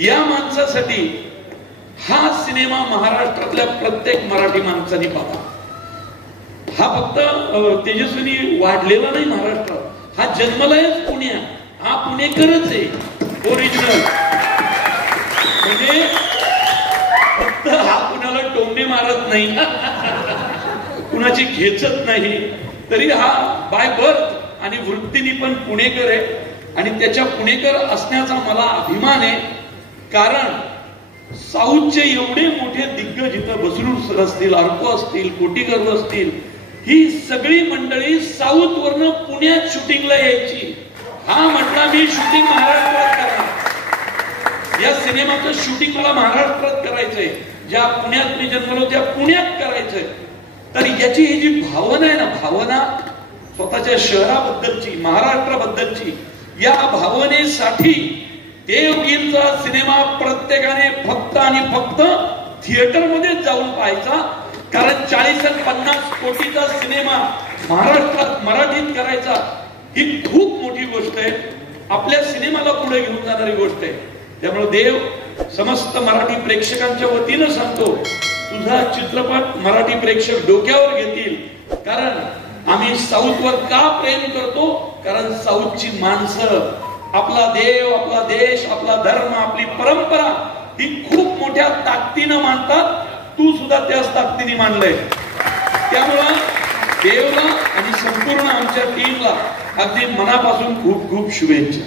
या माणसासाठी हा सिनेमा महाराष्ट्रातल्या प्रत्येक मराठी माणसाने पाहा. हा फक्त तेजस्विनी वाढलेला नाही महाराष्ट्रात, हा जन्मलाच पुण्यात, हा पुणेकरच आहे ओरिजिनल. म्हणजे फक्त हा कुणाला टोमणे मारत नाही, कुणाची घेचत नाही, तरी हा बाय बर्थ आणि वृत्तीने पण पुणेकर आहे. आणि त्याच्या पुणेकर असण्याचा मला अभिमान आहे. कारण साऊथचे एवढे मोठे दिग्गज इथं बसरूर सर असतील, अर्को असतील, कोटीकर असतील, ही सगळी मंडळी साऊथ वरनं पुण्यात शूटिंगला यायची. हा म्हटला मी शूटिंग महाराष्ट्रात करणार, या सिनेमाचं शूटिंग मला महाराष्ट्रात करायचंय, ज्या पुण्यात मी जन्मलो त्या पुण्यात करायचंय. तर याची ही जी भावना आहे ना, भावना स्वतःच्या शहराबद्दलची, महाराष्ट्राबद्दलची, या भावनेसाठी देवगीरचा सिनेमा प्रत्येकाने फक्त आणि फक्त थिएटरमध्ये जाऊन पाहायचा. कारण 40 आणि 50 कोटीचा सिनेमा महाराष्ट्रात मराठीत करायचा ही खूप मोठी गोष्ट आहे, आपल्या सिनेमाला पुढे घेऊन जाणारी गोष्ट आहे. त्यामुळे देव समस्त मराठी प्रेक्षकांच्या वतीनं सांगतो, तुझा चित्रपट मराठी प्रेक्षक डोक्यावर घेतील. कारण आम्ही साऊथवर का प्रेम करतो? कारण साऊथची माणसं आपला देव, आपला देश, आपला धर्म, आपली परंपरा ही खूप मोठ्या ताकदीनं मानतात. तू सुद्धा त्याच ताकदीने मानलंय. त्यामुळं देवला आणि संपूर्ण आमच्या टीमला अगदी मनापासून खूप खूप शुभेच्छा.